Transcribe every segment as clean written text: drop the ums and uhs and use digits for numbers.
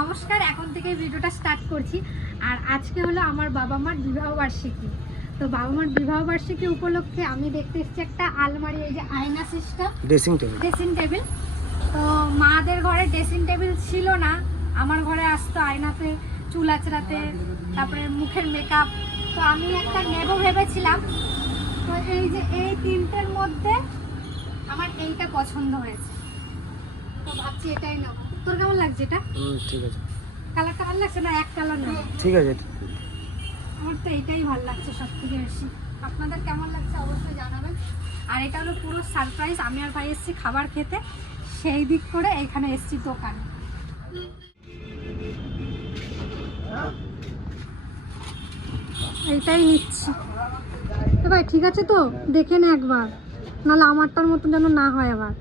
নমস্কার, এখন থেকে ভিডিওটা স্টার্ট করছি। আর আজকে হলো আমার বাবা মার বিবাহবার্ষিকী। তো বাবা মার বিবাহবার্ষিকী উপলক্ষে আমি দেখতে এসেছি একটা আলমারি, এই যে আয়না সিস্টেম ড্রেসিং টেবিল। তো মাদের ঘরে ড্রেসিং টেবিল ছিল না, আমার ঘরে আসতো আয়নাতে চুল আঁচড়াতে, তারপরে মুখের মেকআপ। তো আমি একটা নেব ভেবেছিলাম। তো এই যে এই তিনটের মধ্যে আমার এইটা পছন্দ হয়েছে, তো ভাবছি এটাই নেব। তোর কেমন লাগছে এটা? ঠিক আছে। কালারটা ভালো লাগছে না? এক কালার নেব। ঠিক আছে। আমার তো এইটাই ভালো লাগছে সব থেকে বেশি। আপনাদের কেমন লাগছে অবশ্যই জানাবেন। আর এটা হলো পুরো সারপ্রাইজ। আমি আর ভাই এসেছি খাবার খেতে, সেই দিক করে এখানে এসেছি দোকানে। এইটাই নিচ্ছি। তো ভাই ঠিক আছে তো, দেখে নে একবার, নাহলে আমারটার মতন যেন না হয় আবার।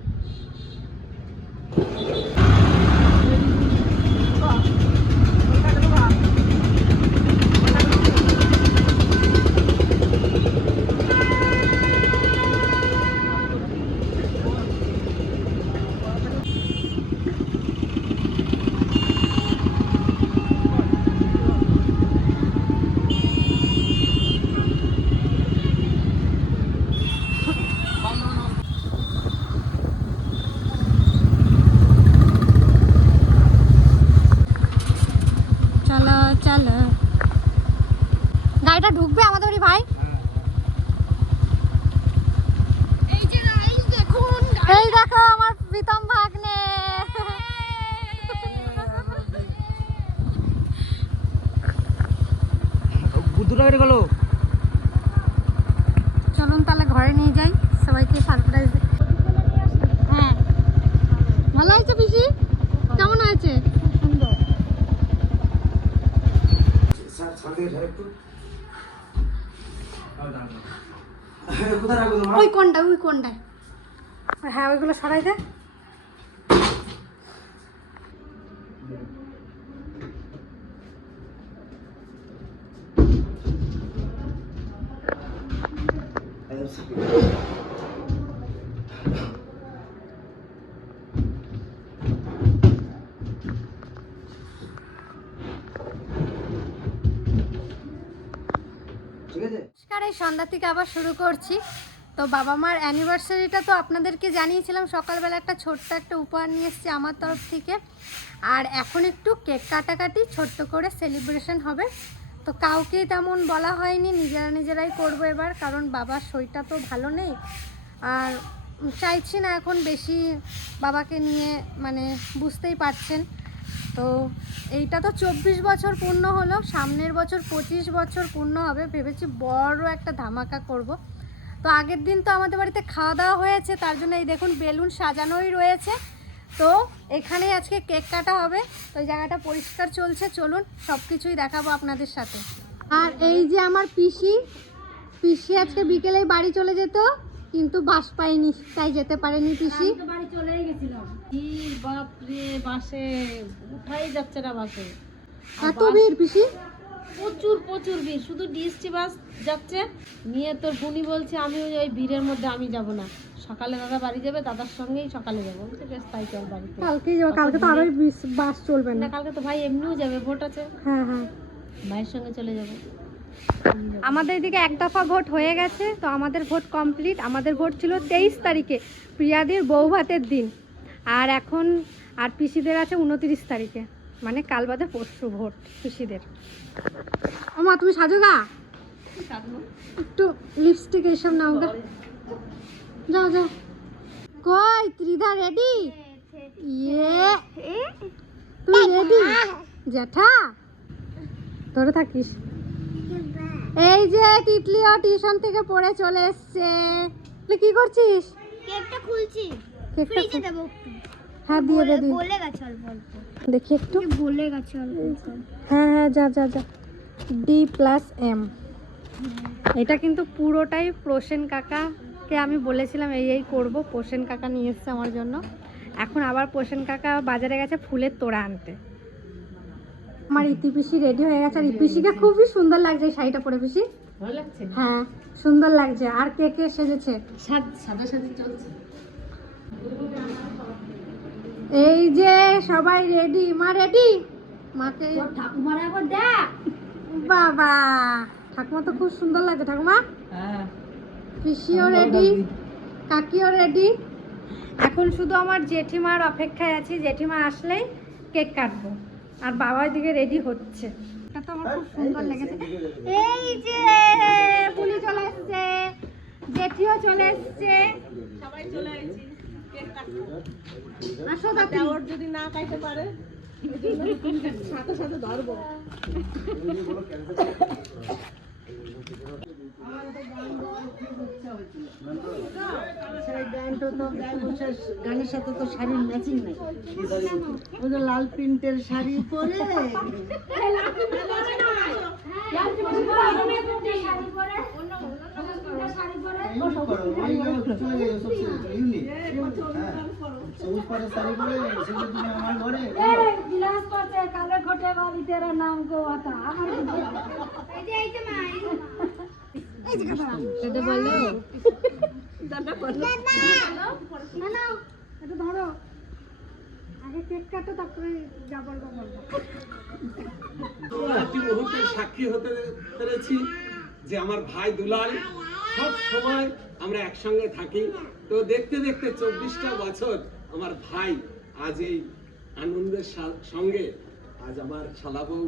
চলো চলো, গাড়িটা ঢুকবে আমাদের বাড়ি ভাই। এই দেখো আমার প্রীতম ভাগ্নে। চলুন তাহলে ঘরে নিয়ে যাই, সবাইকে সারপ্রাইজ। হ্যাঁ ভালো হয়েছে পিসি, কেমন হয়েছে? সুন্দর। ওই কোনটায়? হ্যাঁ ওইগুলো সরাই দে। এই সন্ধ্যা থেকে আবার শুরু করছি। তো বাবা মার অ্যানিভার্সারিটা তো আপনাদেরকে জানিয়েছিলাম, সকালবেলা একটা ছোট্ট একটা উপহার নিয়ে এসেছি আমার তরফ থেকে। আর এখন একটু কেক কাটাকাটি ছোট্ট করে সেলিব্রেশন হবে। তো কাউকেই তেমন বলা হয়নি, নিজেরাই করবো এবার, কারণ বাবার শরীরটা তো ভালো নেই। আর চাইছি না এখন বেশি বাবাকে নিয়ে, মানে বুঝতেই পারছেন। তো এইটা তো 24 বছর পূর্ণ হলো, সামনের বছর 25 বছর পূর্ণ হবে। ভেবেছি বড় একটা ধামাকা করব। তো আগের দিন তো আমাদের বাড়িতে খাওয়া দাওয়া হয়েছে, তার জন্য এই দেখুন বেলুন সাজানোই রয়েছে। তো এখানেই আজকে কেক কাটা হবে। তো এই জায়গাটা পরিষ্কার চলছে, চলুন সব কিছুই দেখাবো আপনাদের সাথে। আর এই যে আমার পিসি আজকে বিকেলেই বাড়ি চলে যেত, কিন্তু বাস পাইনি, তাই যেতে পারেনি পিসি। বাড়ি চলেই গেছিলাম। কি বাপ রে, বাসে উঠাই যাচ্ছে না বাসে। এত ভিড় পিসি? প্রচুর ভিড়, শুধু ডিএসটি বাস যাচ্ছে নিয়ে। তোর বুনি বলছে আমি ওই ভিড়ের মধ্যে আমি যাব না, সকালে দাদা বাড়ি যাবে, দাদার সঙ্গেই সকালে যাবো। বেশ তাই চল বাড়িতে, কালকেই যাবো। কালকে তো আরোই বাস চলবে না। কালকে তো ভাই এমনিও যাবে, ভোট আছে। হ্যাঁ ভাইয়ের সঙ্গে চলে যাবো। আমাদের এদিকে এক দফা ভোট হয়ে গেছে, তো আমাদের ভোট কমপ্লিট। আমাদের ভোট ছিল 23 তারিখে, প্রিয়াদির বউ ভাতের দিন। আর এখন আর পিসিদের আছে 29 তারিখে, মানে কাল বাদে পরশু ভোট পিসিদের। মা তুমি সাজো গা, একটু লিপস্টিক এইসব নাও গা, যাও। কই ত্রিধা রেডি? ইয়ে তুমি রেডি? জ্যাঠা ধরে থাকিস। এই যে তিতলিও টিউশন থেকে পড়ে চলে এসছে। তুই কি করছিস? কেকটা খুলছি, ফ্রিজে দেব একটু। হ্যাঁ দিয়ে দে, গলে গেছে অল্প অল্প, দেখি একটু। গলে গেছে অল্প অল্প। হ্যাঁ যা D+M। এটা কিন্তু পুরোটাই প্রসেন কাকাকে আমি বলেছিলাম এই করব। প্রসেন কাকা নিয়ে এসছে আমার জন্য। এখন আবার প্রসেন কাকা বাজারে গেছে ফুলের তোড়া আনতে। আমার ইতিপিসি রেডি হয়ে গেছে। আর ইতিপিসিকে খুবই সুন্দর লাগছে এই শাড়িটা পরে। পিসি ভালো লাগছে? হ্যাঁ সুন্দর লাগছে। আর কে কে সেজেছে? সাদা চলছে। এই যে সবাই রেডি। মা রেডি? মাকে ঠাকুমার একবার দেখ। বাবা, ঠাকুমা তো খুব সুন্দর লাগে। ঠাকুমা, হ্যাঁ পিসিও রেডি, কাকিও রেডি। এখন শুধু আমার জেঠিমার অপেক্ষায় আছি, জেঠিমা আসলেই কেক কাটবো। আর বাবা ওইদিকে রেডি হচ্ছে। এটা তো আমার খুব সুন্দর লেগেছে। এই যে পুলি চলে এসছে, জেঠিও চলে এসছে, সবাই চলে আসছি কেক কাটবো। আসো দাদি। ওর যদি না খাইতে পারে সাথে সাথে ধরবো। সেই গানটা তো গানের সাথে তো শাড়ির ম্যাচিং নাই। ওই যে লাল প্রিন্টের শাড়ি পরে এটা বলো, এটা ধরো। আগে কেক কাটো, তারপরে যা বলবো বলবো। একটি মুহূর্তের সাক্ষী হতে পেরেছি যে আমার ভাই দুলাল সব সময় আমরা একসঙ্গে থাকি। তো দেখতে দেখতে 24টা বছর আমার ভাই আজ এই আনন্দের সঙ্গে আজ আমার শালাবউ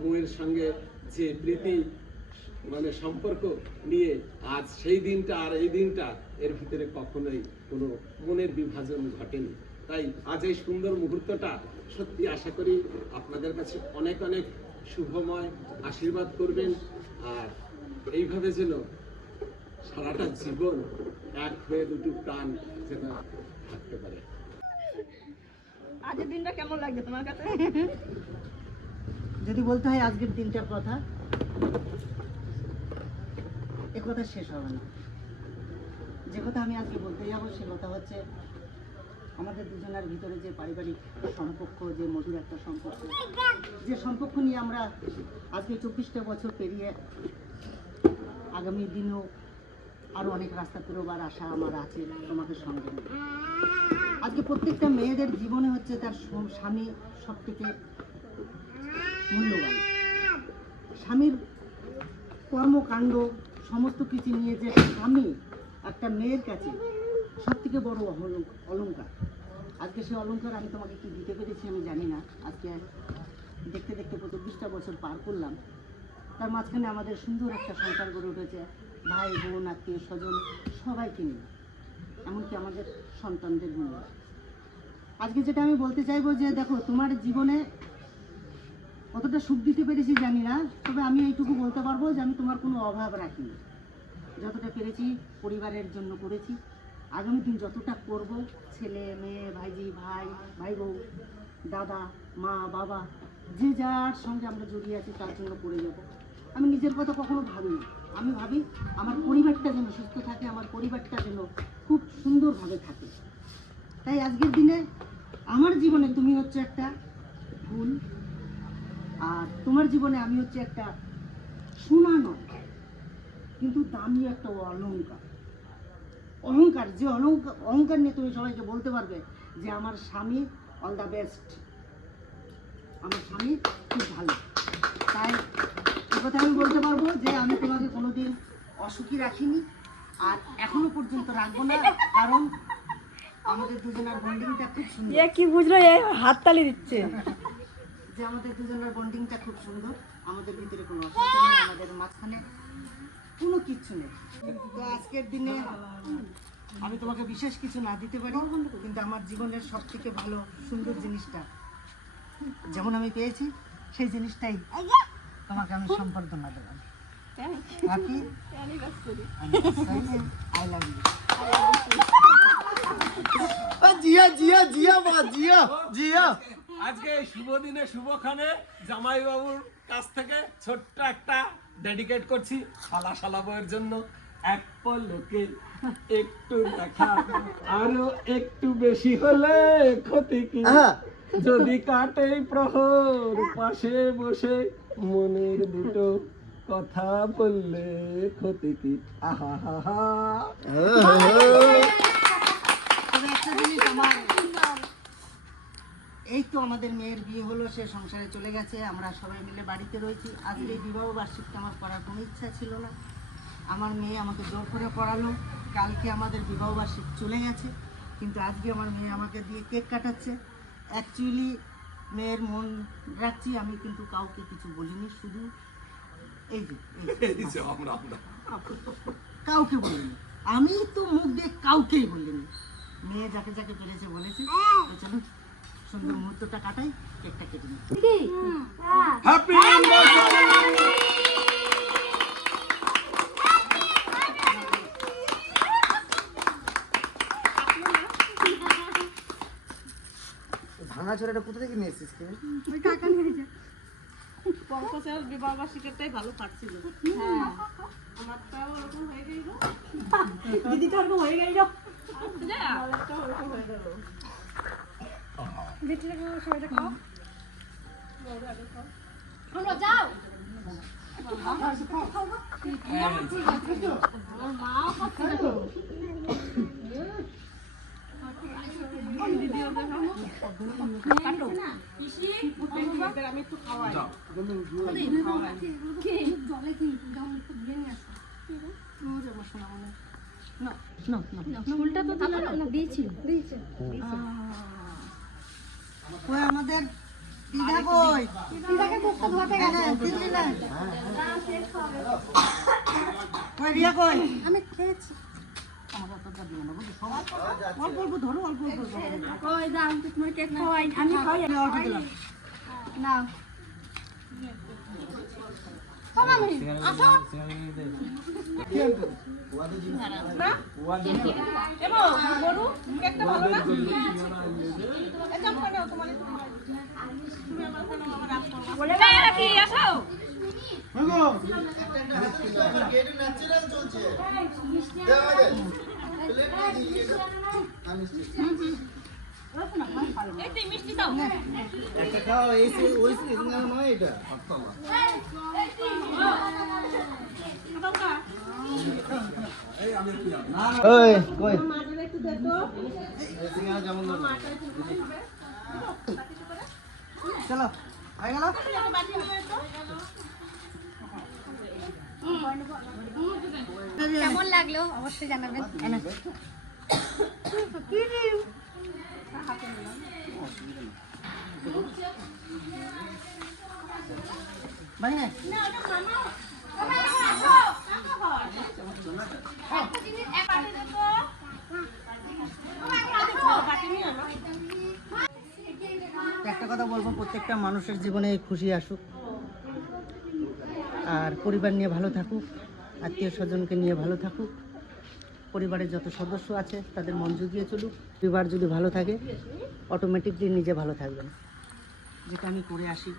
মুয়ের সঙ্গে যে প্রীতি মানে সম্পর্ক নিয়ে আজ সেই দিনটা আর এই দিনটা এর ভিতরে কখনোই কোনো মনের বিভাজন ঘটেনি। তাই আজ এই সুন্দর মুহূর্তটা সত্যি আশা করি আপনাদের কাছে অনেক অনেক শুভময়, আশীর্বাদ করবেন। আর এইভাবে যেন সারাটা জীবন এক হয়ে দুটো প্রাণ যেন থাকতে পারে। আজকের দিনটা কেমন লাগছে তোমার কাছে? যদি বলতে হয় আজকের দিনটার কথা, এ কথা শেষ হবে না। যে কথা আমি আজকে বলতে যাবো সে কথা হচ্ছে আমাদের দুজনের ভিতরে যে পারিবারিক সম্পর্ক, যে মধুর একটা সম্পর্ক, যে সম্পর্ক নিয়ে আমরা আজকে 24টা বছর পেরিয়ে আগামী দিনেও আরো অনেক রাস্তা পেরোবার আশা আমার আছে তোমাদের সঙ্গে। আজকে প্রত্যেকটা মেয়েদের জীবনে হচ্ছে তার স্বামী সব থেকে মূল্যবান। স্বামীর কর্মকাণ্ড সমস্ত কিছু নিয়ে যে স্বামী একটা মেয়ের কাছে সব থেকে বড় অলংকার। আজকে সে অলংকার আমি তোমাকে কি দিতে পেরেছি আমি জানি না। আজকে দেখতে দেখতে 24টা বছর পার করলাম, তার মাঝখানে আমাদের সুন্দর একটা সংসার গড়ে উঠেছে, ভাই বোন আত্মীয় স্বজন সবাইকে নিয়ে, এমনকি আমাদের সন্তানদের নিয়ে। আজকে যেটা আমি বলতে চাইবো যে দেখো, তোমার জীবনে কতটা সুখ দিতে পেরেছি জানি না, তবে আমি এইটুকু বলতে পারবো যে আমি তোমার কোনো অভাব রাখিনি। যতটা পেরেছি পরিবারের জন্য করেছি, আগামী দিন যতটা করব ছেলে মেয়ে ভাইজি ভাই বউ দাদা মা বাবা যে যার সঙ্গে আমরা জড়িয়ে আছি তার জন্য করে যাব। আমি নিজের কথা কখনো ভাবিনি, আমি ভাবি আমার পরিবারটা যেন সুস্থ থাকে, আমার পরিবারটা যেন খুব সুন্দরভাবে থাকে। তাই আজকের দিনে আমার জীবনে তুমি হচ্ছে একটা ফুল, আর তোমার জীবনে আমি হচ্ছে একটা সোনা নয় কিন্তু দামি একটা অহংকার যে অহংকার নিয়ে তুমি সবাইকে বলতে পারবে যে আমার স্বামী অল দ্য বেস্ট, আমার স্বামী খুব ভালো। তাই এ কথা আমি বলতে পারবো যে আমি তোমাকে কোনোদিন অসুখী রাখিনি, আর এখনো পর্যন্ত রাখবো না, কারণ আমাদের দুজনের বন্ডিংটা খুব সুন্দর। কি বুঝলো, হাততালি দিচ্ছে যে আমাদের দুজনের বন্ডিংটা খুব সুন্দর, আমাদের ভিতরে কোনো অসুবিধা নেই, আমাদের মাঝখানে কোনো কিচ্ছু নেই। তো আজকের দিনে আমি তোমাকে বিশেষ কিছু না দিতে পারি, কিন্তু আমার জীবনের সব থেকে ভালো সুন্দর জিনিসটা যেমন আমি পেয়েছি সেই জিনিসটাই তোমাকে আমি সম্বর্ধনা দেব। Happy anniversary, I love you. জিয়া জিয়া জিয়া মা জিয়া জিয়া। আজকে এই শুভ দিনে শুভক্ষণে জামাই বাবুর কাছ থেকে ছোট্ট একটা ডেডিকেট করছি শালা বউয়ের জন্য। এক পলকে একটু দেখা, আরো একটু বেশি হলে ক্ষতি কি, যদি কাটে প্রহর পাশে বসে মনের দুটো কথা বললে ক্ষতি কি। আহা হা হা। তবে একটা জিনিস এই তো আমাদের মেয়ের বিয়ে হলো, সে সংসারে চলে গেছে, আমরা সবাই মিলে বাড়িতে রয়েছি। আজকে এই বিবাহ বার্ষিকটা আমার করার কোনো ইচ্ছা ছিল না, আমার মেয়ে আমাকে জোর করে পড়ালো। কালকে আমাদের বিবাহ বার্ষিক চলে গেছে, কিন্তু আজকে আমার মেয়ে আমাকে দিয়ে কেক কাটাচ্ছে। অ্যাকচুয়ালি মেয়ের মন রাখছি আমি, কিন্তু কাউকে কিছু বলিনি, শুধু এই যে কাউকে বলিনি, আমি তো মুখ দিয়ে কাউকেই বলিনি। মেয়ে যাকে যাকে পেরেছে বলেছে। তো চলুন সুন্দর মুহূর্তটা কাটাই, কেকটা কেটে নিই। হ্যাপি ভাঙা চোরাটা কোথা থেকে নিয়ে এসেছিস? পঙ্কজের বিবাহ বার্ষিকীটাই ভালো কাটছিল। হ্যাঁ আমারটাও ওরকম হয়ে গেল, দিদিটা ওরকম হয়ে গেল, আমারটাও ওরকম হয়ে গেল। তোমরা যাও। আমার মাও খাচ্ছে দেখো। আমি একটু খাওয়াই। ফুলটা তো দিয়েছিল। কই আমাদের দিদা কই? দিদাকে মুখটা ধোয়াতে গেছে। দিদি না। কই রিয়া কই? আমি খেয়েছি। আমাকে তোটা দিও না বুঝছো? সব অল্প অল্প ধরো, অল্প অল্প ধরো। ওই দাও তোমার কেক খাওয়াই, আমি খাওয়াই। অল্প দিলাম। নাও। ও মামি, আসো। ন্যাচারাল চলছে একটা খাও, এই ওই নয় এটা। ওই কই সিঙ্গারা যেমন চলো হয়ে গেল। কেমন লাগলো অবশ্যই জানাবেন। ভাই না একটা কথা বলবো, প্রত্যেকটা মানুষের জীবনে খুশি আসুক, আর পরিবার নিয়ে ভালো থাকুক, আত্মীয় স্বজনকে নিয়ে ভালো থাকুক, পরিবারের যত সদস্য আছে তাদের মন জুগিয়ে চলুক। পরিবার যদি ভালো থাকে অটোমেটিকলি নিজে ভালো থাকবেন। যেটা আমি করে আসি,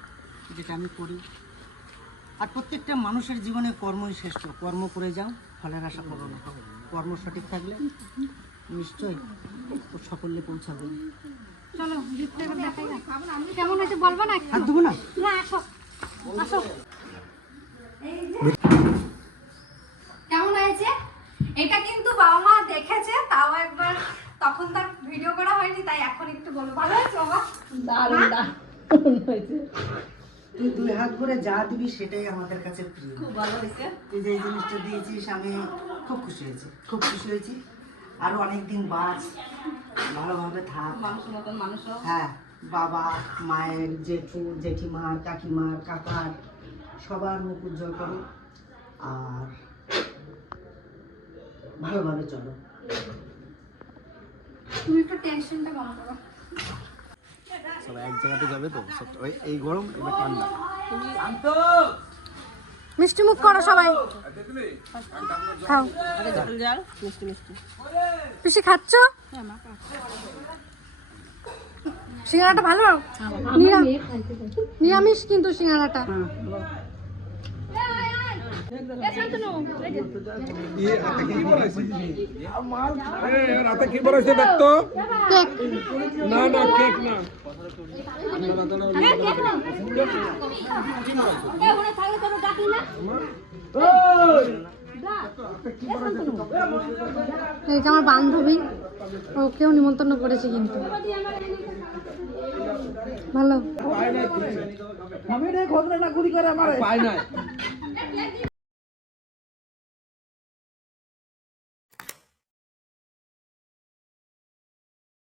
যেটা আমি করি, আর প্রত্যেকটা মানুষের জীবনে কর্মই শ্রেষ্ঠ। কর্ম করে যাও, ফলের আশা করো না। কর্ম সঠিক থাকলে নিশ্চয়ই সাফল্যে পৌঁছাবে। চলো গিফট এবার দেখাই না। কেমন হয়েছে বলবা না? আর দেবো না? না আসো আসো। কেমন হয়েছে? এটা কিন্তু বাবা মা দেখেছে, তাও একবার, তখন তার ভিডিও করা হয়নি, তাই এখন একটু বলো। ভালো হয়েছে বাবা? দারুণ দারুণ হয়েছে, তুই দুই হাত করে যা দিবি সেটাই আমাদের কাছে প্রিয়। খুব ভালো হয়েছে। তুই যে এই জিনিসটা দিয়েছিস আমি খুব খুশি হয়েছি, খুব খুশি হয়েছি। আরো অনেকদিন বাঁচ, ভালোভাবে থাক। মানুষের মতন মানুষও। হ্যাঁ, বাবা মায়ের, জেঠু জেঠিমার, কাকিমার, কাকার সবার মুখ উজ্জ্বল করো, আর ভালোভাবে চলো। তুমি একটু টেনশনটা কম করো। সব এক জায়গাতে যাবে তো, ওই এই গরম এবার ঠান্ডা। মিষ্টি মুখ করো সবাই, খাও। মিষ্টি মিষ্টি পিসি খাচ্ছ? সিঙ্গারাটা ভালো, নিরামিষ কিন্তু সিঙ্গারাটা। রাতে কি বলেছে দেখতো? না না কেক না। এইটা আমার বান্ধবী, ওকেও নিমন্ত্রণ করেছে কিন্তু। ভালো পায় নাই